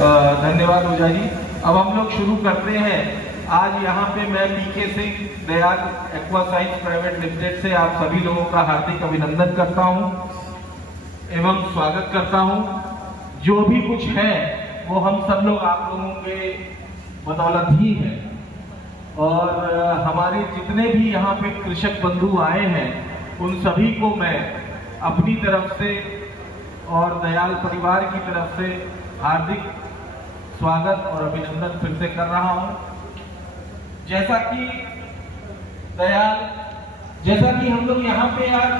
धन्यवाद ओझा जी। अब हम लोग शुरू करते हैं। आज यहाँ पे मैं PK Singh Dayal Aqua Science Private Limited से आप सभी लोगों का हार्दिक अभिनंदन करता हूँ एवं स्वागत करता हूँ। जो भी कुछ है वो हम सब लोग आप लोगों के बदौलत ही है, और हमारे जितने भी यहाँ पे कृषक बंधु आए हैं उन सभी को मैं अपनी तरफ से और दयाल परिवार की तरफ से हार्दिक स्वागत और अभिनंदन फिर से कर रहा हूं। जैसा कि हम लोग यहाँ पे आज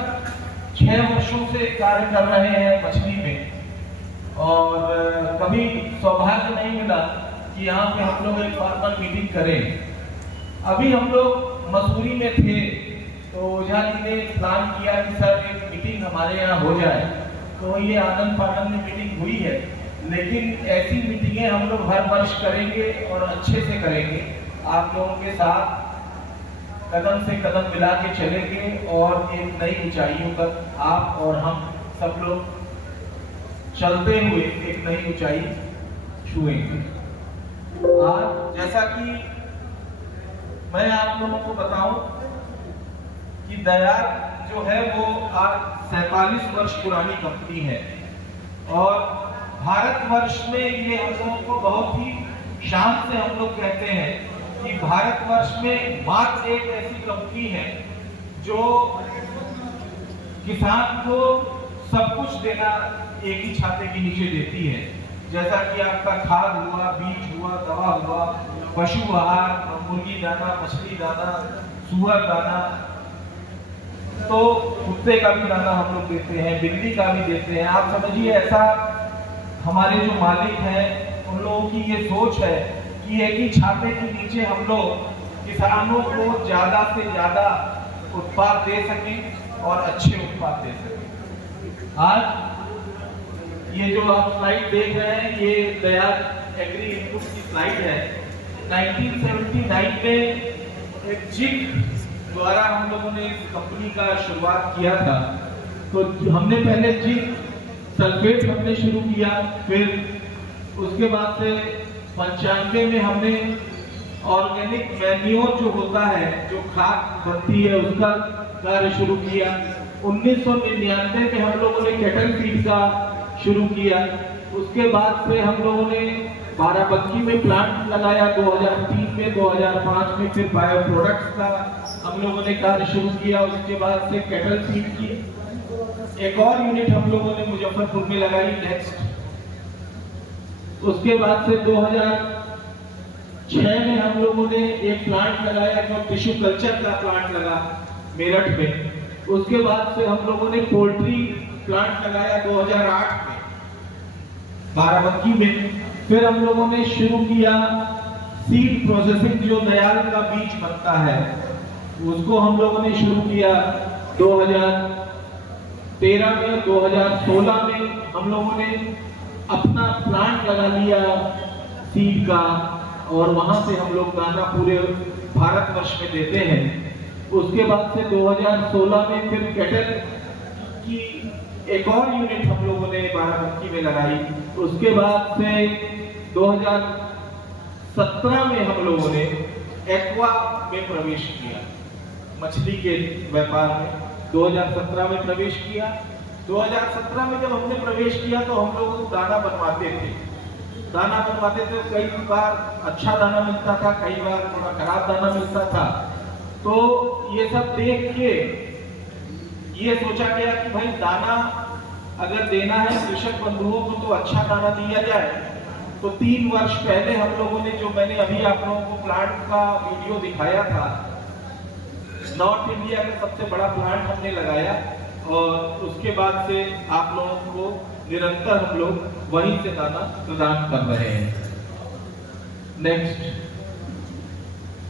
6 वर्षों से कार्य कर रहे हैं मछली में, और कभी सौभाग्य नहीं मिला कि यहाँ पे हम लोग एक फॉर्मल मीटिंग करें। अभी हम लोग मसूरी में थे तो ओझा जी ने प्लान किया कि सर एक मीटिंग हमारे यहाँ हो जाए, तो ये आनंद फानंद में मीटिंग हुई है। लेकिन ऐसी मीटिंगें हम लोग हर वर्ष करेंगे और अच्छे से करेंगे, आप लोगों के साथ कदम से कदम मिला के चलेंगे और एक नई ऊंचाइयों तक आप और हम सब लोग चलते हुए एक नई ऊंचाई छुएंगे। आज जैसा कि मैं आप लोगों को बताऊं कि दयाल जो है वो आज 47 वर्ष पुरानी कंपनी है, और भारतवर्ष में ये हम लोगों को बहुत ही शान से हम लोग कहते हैं कि भारतवर्ष में मात्र एक ऐसी कंपनी है जो किसान को सब कुछ देना एक ही छाते के नीचे देती है। जैसा कि आपका खाद हुआ, बीज हुआ, दवा हुआ, पशु आहार, मुर्गी दाना, मछली दाना, सुअर दाना, तो कुत्ते का भी दाना हम लोग देते हैं, बिल्ली का भी देते हैं। आप समझिए ऐसा हमारे जो मालिक हैं उन लोगों की ये सोच है कि एक ही छाते के नीचे हम लोग किसानों को ज्यादा से ज्यादा उत्पाद दे सकें और अच्छे उत्पाद दे सकें। आज ये जो आप स्लाइड देख रहे हैं ये दयाल एग्री इनपुट की स्लाइड है। 1979 में एक जिंक द्वारा हम लोगों ने इस कंपनी का शुरुआत किया था। तो हमने पहले जिंक सल्फेट हमने शुरू किया, फिर उसके बाद से 95 में हमने ऑर्गेनिक मैन्योर जो होता है, जो खाद बनती है, उसका कार्य शुरू किया। 1999 में हम लोगों ने कैटल फीड का शुरू किया। उसके बाद से हम लोगों ने बाराबंकी में प्लांट लगाया 2003 में, 2005 में फिर बायो प्रोडक्ट्स का हम लोगों ने कार्य शुरू किया। उसके बाद से कैटल फीड की एक और यूनिट हम लोगों ने मुजफ्फरपुर में लगाई नेक्स्ट। उसके बाद से 2006 में हम लोगों ने एक प्लांट लगाया जो टिश्यू कल्चर का प्लांट लगा मेरठ में। उसके बाद से हम लोगों ने पोल्ट्री प्लांट लगाया 2008 में बाराबंकी में। फिर हम लोगों ने शुरू किया सीड प्रोसेसिंग, जो दयाल का बीज बनता है उसको हम लोगों ने शुरू किया 2013 में। 2016 में हम लोगों ने अपना प्लांट लगा लिया सीड का, और वहां से हम लोग दाना पूरे भारतवर्ष में देते हैं। उसके बाद से 2016 में फिर कैटल की एक और यूनिट हम लोगों ने बाराबंकी में लगाई। उसके बाद से 2017 में हम लोगों ने एक्वा में प्रवेश किया, मछली के व्यापार में 2017 में प्रवेश किया। 2017 में जब हमने प्रवेश किया तो हम लोग दाना बनवाते थे। कई बार अच्छा दाना मिलता था, कई बार थोड़ा खराब दाना मिलता था। तो ये सब देख के ये सोचा गया कि भाई दाना अगर देना है कृषक बंधुओं को तो अच्छा दाना दिया जाए। तो 3 वर्ष पहले हम लोगों ने, जो मैंने अभी आप लोगों को प्लांट का वीडियो दिखाया था, नॉर्थ इंडिया का सबसे बड़ा प्लांट हमने लगाया, और उसके बाद से आप लोगों को निरंतर हम लोग वहीं से दाना प्रदान कर रहे हैं। नेक्स्ट,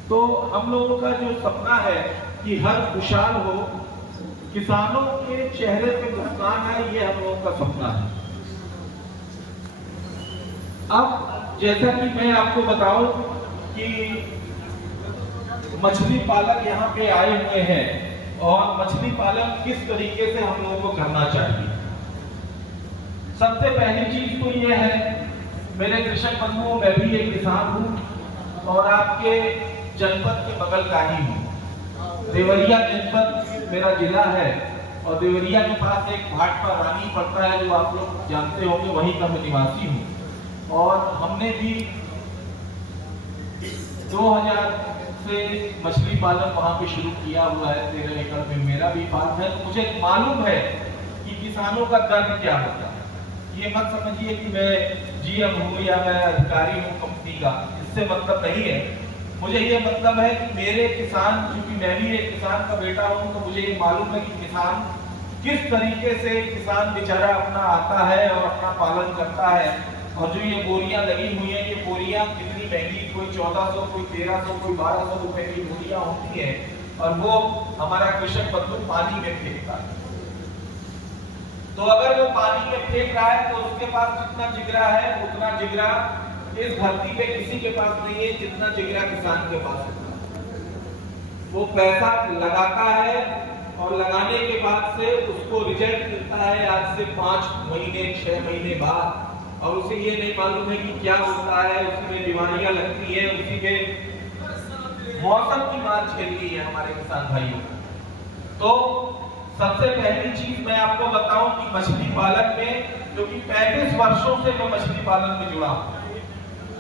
तो हम लोगों का जो सपना है कि हर खुशहाल हो, किसानों के चेहरे पे मुस्कान है, ये हम लोगों का सपना है। अब जैसा कि मैं आपको बताऊं कि मछली पालक यहाँ पे आए हुए हैं, और मछली पालन किस तरीके से हम लोगों को करना चाहिए। सबसे पहली चीज तो ये है मेरे कृषक बंधुओं, मैं भी एक किसान हूँ और आपके जनपद के बगल का ही हूँ। देवरिया जनपद मेरा जिला है और देवरिया के पास एक भाटपा रानी पड़ता है, जो आप लोग जानते होंगे, वहीं का मैं निवासी हूँ। और हमने भी 2000 से मछली पालन वहाँ पे शुरू किया हुआ है। 13 एकड़ में मेरा भी फार्म है, तो मुझे मालूम है कि किसानों का दर्द क्या होता है। ये मत समझिए कि मैं जीएम हूँ या मैं अधिकारी हूँ कंपनी का, इससे मतलब नहीं है। मुझे ये मतलब है कि मेरे किसान, क्योंकि मैं भी एक किसान का बेटा हूँ, तो मुझे ये मालूम है कि किसान किस तरीके से किसान बेचारा अपना आता है और अपना पालन करता है। और जो ये बोरियां लगी हुई हैं, ये बोरियां कितनी महंगी, कोई 1400, कोई 1300, कोई 1200 रुपए की बोरियां होती है, और वो हमारा कृषक बंधु पानी में फेंकता है। तो अगर वो पानी में फेंक रहा है तो उसके पास जितना जिगरा है, उतना जिगरा इस धरती पे किसी के पास नहीं है जितना जिगरा किसान के पास है। वो पैसा लगाता है और लगाने के बाद से उसको रिजल्ट मिलता है आज से 5 महीने 6 महीने बाद, और उसे ये नहीं मालूम है कि क्या होता है, उसमें बीमारियां लगती है, उसी में मौसम की मार झेलनी है हमारे किसान भाइयों। तो सबसे पहली चीज मैं आपको बताऊं कि मछली पालन में, क्योंकि 35 वर्षों से मैं मछली पालन में जुड़ा हूं,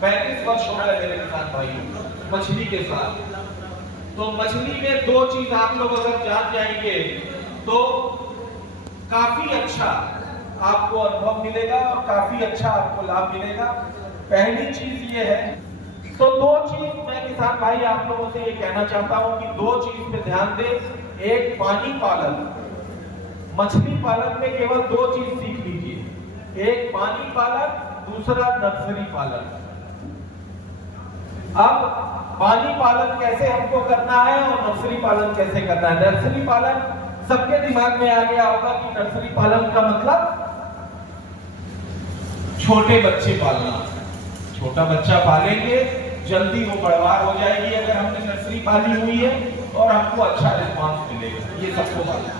35 वर्ष हो गए मेरे किसान भाइयों मछली के साथ। तो मछली में 2 चीज आप लोग अगर जान जाएंगे तो काफी अच्छा आपको अनुभव मिलेगा और काफी अच्छा आपको लाभ मिलेगा। पहली चीज ये है, तो 2 चीज मैं किसान भाई आप लोगों से ये कहना चाहता हूं कि 2 चीज पे ध्यान दें। एक पानी पालन, मछली पालन में केवल 2 चीज सीख लीजिए, एक पानी पालन, दूसरा नर्सरी पालन। अब पानी पालन कैसे हमको करना है और नर्सरी पालन कैसे करना है। नर्सरी पालन सबके दिमाग में आ गया होगा कि नर्सरी पालन का मतलब छोटे बच्चे पालना। छोटा बच्चा पालेंगे, जल्दी वो बड़वार हो जाएगी अगर हमने नर्सरी पाली हुई है, और हमको अच्छा रिस्पांस मिलेगा। ये सबको पालना।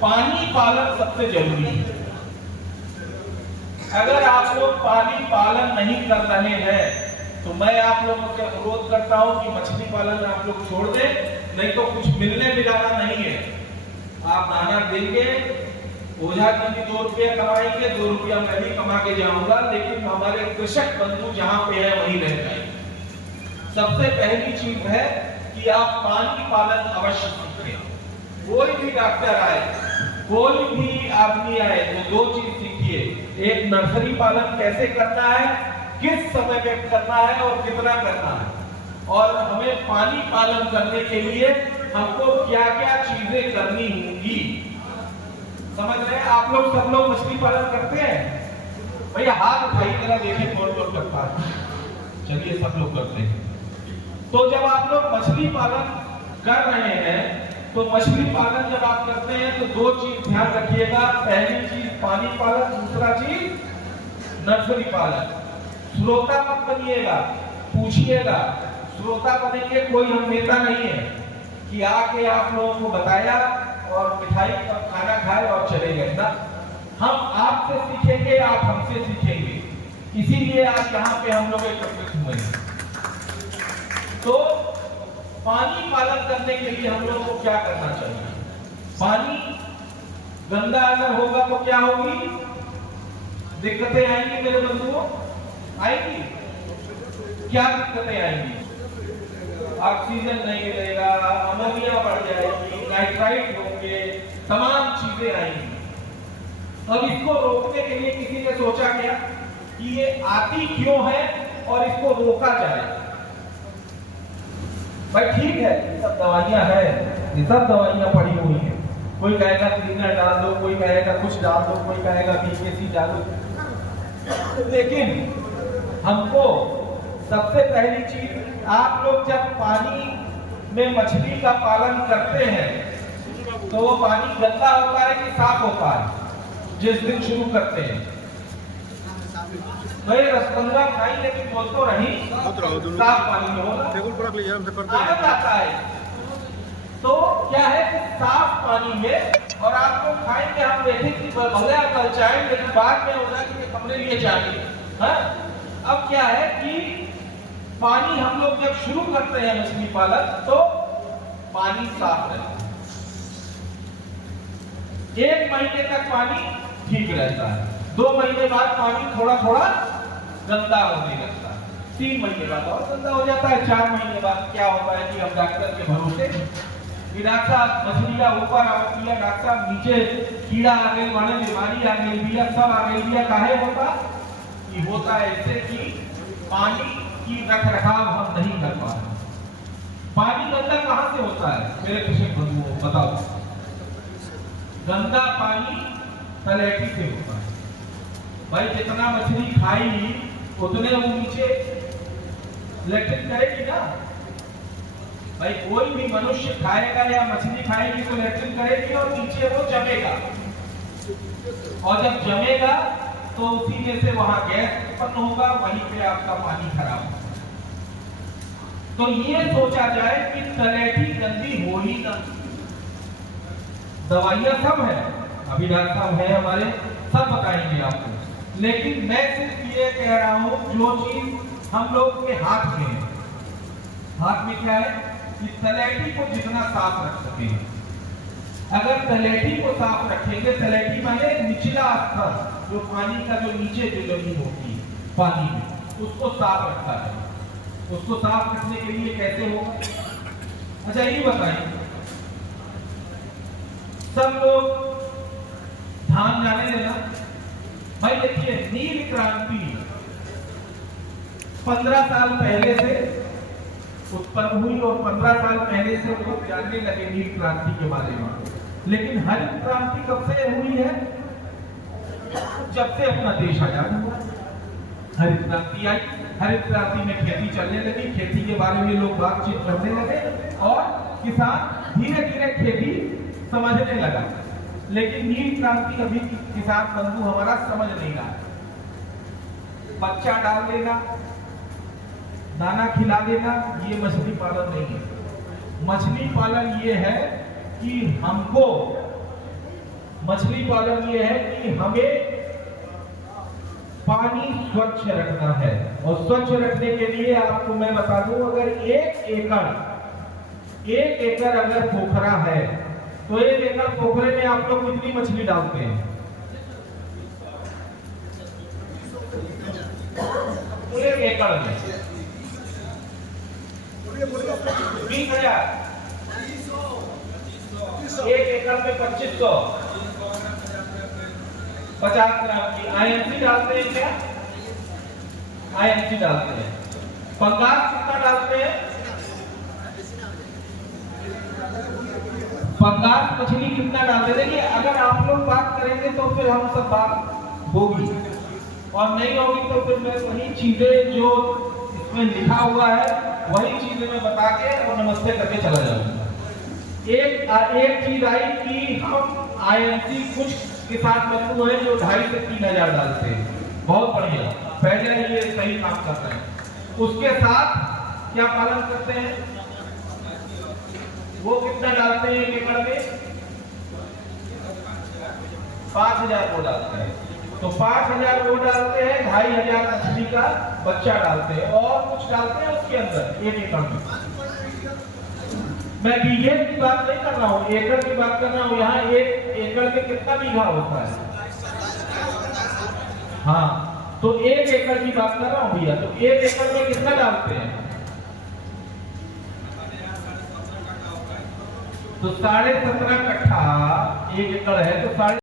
पानी पालन सबसे जरूरी है। अगर आप लोग पानी पालन नहीं कर रहे हैं तो मैं आप लोगों से अनुरोध करता हूं कि मछली पालन आप लोग छोड़ दें, नहीं तो कुछ मिलने मिलाना नहीं है। आप दाना देंगे, ओझा जी भी 2 रुपया कमाएंगे, 2 रुपया मैं भी कमा के जाऊंगा, लेकिन हमारे कृषक बंधु जहां पे है वहीं रह जाएंगे। सबसे पहली चीज है कि आप पानी पालन अवश्य सीखें। कोई भी डॉक्टर आए, कोई भी आदमी आए, तो 2 चीज सीखिए। एक नर्सरी पालन कैसे करना है, किस समय में करना है और कितना करना है, और हमें पानी पालन करने के लिए हमको क्या क्या चीजें करनी होंगी। समझ रहे हैं आप लोग? सब लोग मछली पालन करते हैं? भैया हाथ उठाइए जरा, देखिए कौन कौन करता है। चलिए सब लोग करते हैं। तो जब आप लोग मछली पालन कर रहे हैं, तो मछली पालन जब आप करते हैं तो 2 चीज ध्यान रखिएगा। पहली चीज पानी पालन, दूसरा चीज नर्सरी पालन। श्रोता मत बनिएगा, पूछिएगा। श्रोता बनेंगे, कोई हम नेता नहीं है कि आके आप लोगों को बताया और मिठाई का खाना खाए और चले गए ना। हम आपसे सीखेंगे, आप हमसे सीखेंगे, इसीलिए आज यहाँ पे हम लोग एकत्रित हुए हैं। तो पानी पालन करने के लिए हम लोग को क्या करना चाहिए? पानी गंदा अगर होगा तो क्या होगी? दिक्कतें आएंगी मेरे बंधुओं, आएंगी। क्या दिक्कतें आएंगी? ऑक्सीजन नहीं मिलेगा, अमोनिया बढ़ जाएगी, नाइट्राइट होंगे, तमाम चीजें आएंगी। अब इसको रोकने के लिए किसी ने सोचा क्या कि ये आती क्यों है और इसको रोका जाए। भाई ठीक है, ये सब दवाइयां हैं, ये सब दवाइयां पड़ी हुई हैं। कोई कहेगा क्लीनर डाल दो, कोई कहेगा कुछ डाल दो, कोई कहेगा बीकेसी डालो, लेकिन हमको सबसे पहली चीज, आप लोग जब पानी में मछली का पालन करते हैं तो वो पानी गंदा होता है कि साफ होता है? जिस दिन शुरू करते हैं भाई रसगुल्ला खाई, लेकिन बोल तो रही साफ पानी में होगा, आनंद आता है। तो क्या है कि साफ पानी में, और आप लोग खाएंगे, हम देखें कि भले आप कल चाहें, लेकिन बाद में होगा कि हमने लिए चाहिए। अब क्या है कि पानी हम लोग जब शुरू करते हैं मछली पालन तो पानी साफ रहता है, 1 महीने तक पानी ठीक रहता है, 2 महीने बाद पानी थोड़ा थोड़ा गंदा होने लगता है, 3 महीने बाद और गंदा हो जाता है, 4 महीने बाद क्या होता है कि अब डॉक्टर के भरोसे कि डॉक्टर साहब मछलियां ऊपर आती है, डॉक्टर साहब नीचे कीड़ा आ गई, बड़े बीमारी आ गई बिया, सब आ गई बिया, काहे होता कि होता है ऐसे कि पानी की रख रखाव हम नहीं कर पा रहे। पानी गंदा कहां से होता है मेरे कृषक बंधुओं बताओ? गंदा पानी तलैटी से होता है। भाई जितना मछली खाई उतने वो नीचे लैट्रिन करेगी ना। भाई कोई भी मनुष्य खाएगा या मछली खाएगी तो लैट्रिन करेगी और नीचे वो जमेगा, और जब जमेगा तो उसी में से वहां गैस उत्पन्न होगा, वहीं पे आपका पानी खराब होगा। तो ये सोचा जाए कि तलैटी गंदी हो ही ना। दवाइयां सब है, अभी डॉक्टर साहब है हमारे, सब बताएंगे आपको, लेकिन मैं सिर्फ ये कह रहा हूं जो चीज हम लोग के हाथ में है। हाथ में क्या है कि तलैटी को जितना साफ रख सके। अगर तलैटी को साफ रखेंगे, तलैटी माने निचला स्तर जो पानी का जो नीचे जो जमीन होती है पानी में, उसको साफ रखता है। उसको साफ रखने के लिए कैसे होगा? अच्छा ये बताइए, सब लोग धान जाने लेना। भाई देखिए नील क्रांति 15 साल पहले से उत्पन्न हुई और 15 साल पहले से लोग जानने लगे नील क्रांति के बारे में। लेकिन हरित क्रांति कब से हुई है? जब से अपना देश आजाद हुआ हरित क्रांति आई। हरित क्रांति में खेती चलने लगी, खेती के बारे में लोग बातचीत करने लगे और किसान धीरे धीरे खेती समझने लगा। लेकिन नील क्रांति अभी किसान बंधु हमारा समझ नहीं रहा। बच्चा डाल देना, दाना खिला देना, ये मछली पालन नहीं है। मछली पालन ये है कि हमको, मछली पालन ये है कि हमें पानी स्वच्छ रखना है। और स्वच्छ रखने के लिए आपको मैं बता दूं, अगर 1 एकड़ अगर पोखरा है तो 1 एकड़ पोखरे में आप लोग कितनी मछली डालते हैं? 1 एकड़ में 20,000, 1 एकड़ में 2500, 50 ग्राम की आईएमसी डालते हैं क्या? आईएमसी डालते हैं। पंगास कितना डालते हैं? पंगास मछली कितना डालते हैं? देखिए अगर आप लोग बात करेंगे तो फिर हम सब बात होगी, और नहीं होगी तो फिर मैं वही चीजें जो इसमें लिखा हुआ है वही चीजें मैं बता के और नमस्ते करके चला जाऊंगा। एक चीज आई कि हम आईएमसी कुछ किसान बंधु हैं जो 2,500 से 3,000 डालते हैं, बहुत बढ़िया, पहले ये सही काम कर रहे हैं। उसके साथ क्या पालन करते हैं? वो कितना डालते हैं 1 एकड़ में? 5,000 वो डालते हैं। तो 5,000 वो डालते हैं, 2,500 मछली का बच्चा डालते हैं, और कुछ डालते हैं उसके अंदर 1 एकड़ में। मैं बीघे की बात नहीं कर रहा हूँ, एकड़ की बात कर रहा हूँ। यहाँ 1 एकड़ में कितना बीघा होता है? हाँ, तो 1 एकड़ की बात कर रहा हूँ भैया। तो 1 एकड़ में कितना डालते हैं? तो 17.5 कट्ठा 1 एकड़ है, तो